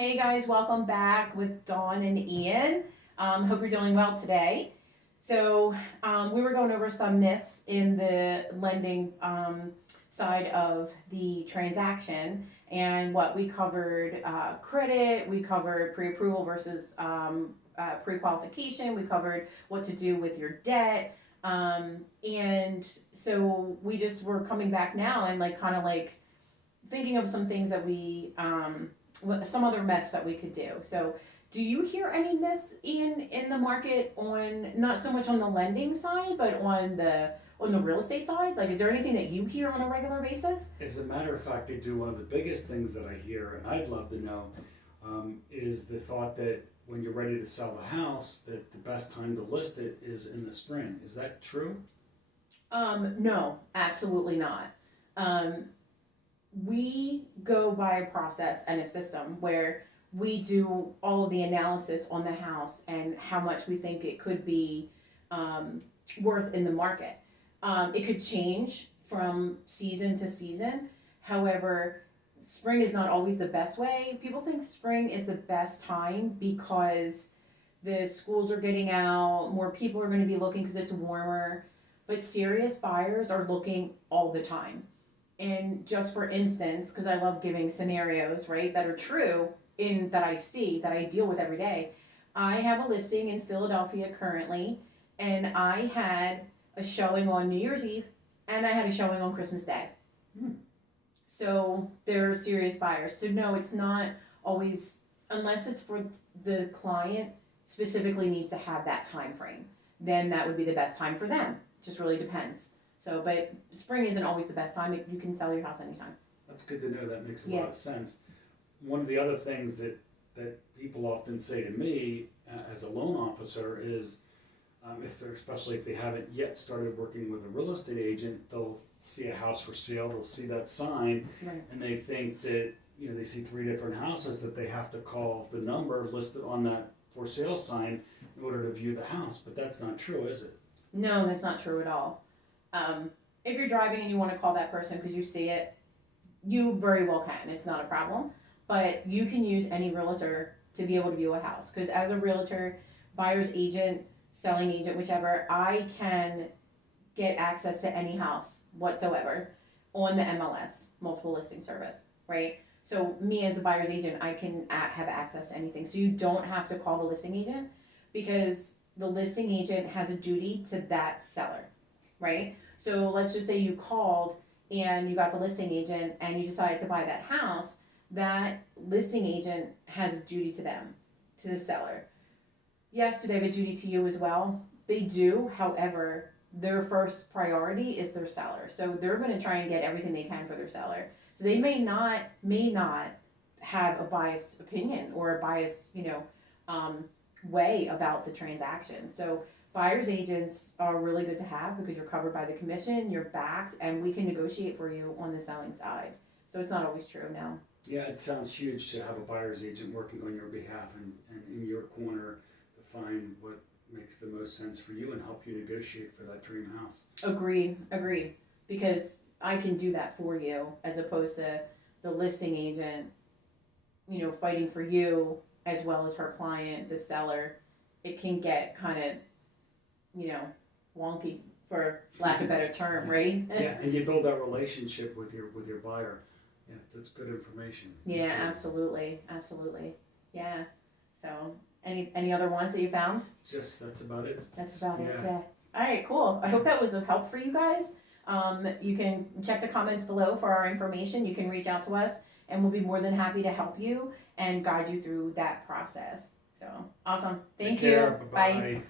Hey guys, welcome back with Dawn and Ian. Hope you're doing well today. We were going over some myths in the lending side of the transaction, and what we covered credit, we covered pre-approval versus pre-qualification, we covered what to do with your debt. And so we just were coming back now and kind of thinking of some things that some other myths that we could do. So, do you hear any myths in the market, on not so much on the lending side, but on the real estate side? Like, is there anything that you hear on a regular basis? As a matter of fact, they do. One of the biggest things that I hear, and I'd love to know, is the thought that when you're ready to sell the house, that the best time to list it is in the spring. Is that true? No, absolutely not. We go by a process and a system where we do all of the analysis on the house and how much we think it could be worth in the market. It could change from season to season. However, spring is not always the best way. People think spring is the best time because the schools are getting out, more people are going to be looking because it's warmer. But serious buyers are looking all the time. And just for instance, because I love giving scenarios, right, that are true that I see, that I deal with every day. I have a listing in Philadelphia currently, and I had a showing on New Year's Eve, and I had a showing on Christmas Day. So they're serious buyers. So no, it's not always, unless it's for the client specifically needs to have that time frame, then that would be the best time for them. Just really depends. So, but spring isn't always the best time. You can sell your house anytime. That's good to know. That makes a lot of sense. One of the other things that people often say to me as a loan officer is, especially if they haven't yet started working with a real estate agent, they'll see a house for sale, they'll see that sign, Right. and they think that, they see 3 different houses that they have to call the number listed on that for sale sign in order to view the house. But that's not true, is it? No, that's not true at all. If you're driving and you want to call that person because you see it, you very well can. It's not a problem. But you can use any realtor to be able to view a house. Because as a realtor, buyer's agent, selling agent, whichever, I can get access to any house whatsoever on the MLS, multiple listing service, right? So me as a buyer's agent, I can have access to anything. So you don't have to call the listing agent because the listing agent has a duty to that seller, right? So let's just say you called and you got the listing agent and you decided to buy that house. That listing agent has a duty to them, to the seller. Yes, do they have a duty to you as well? They do. However, their first priority is their seller. So they're going to try and get everything they can for their seller. So they may not have a biased opinion or a biased, way about the transaction. So buyer's agents are really good to have because you're covered by the commission, you're backed, and we can negotiate for you on the selling side. So it's not always true now. Yeah, it sounds huge to have a buyer's agent working on your behalf and in your corner to find what makes the most sense for you and help you negotiate for that dream house. Agreed. Because I can do that for you as opposed to the listing agent, fighting for you as well as her client, the seller. It can get kind of, wonky, for lack of a better term, right? Yeah, and you build that relationship with your buyer. Yeah, that's good information. Yeah, absolutely. Yeah. So, any other ones that you found? That's about it. That's about it. Yeah. All right, cool. I hope that was of help for you guys. You can check the comments below for our information. You can reach out to us, and we'll be more than happy to help you and guide you through that process. So awesome. Thank you. Bye.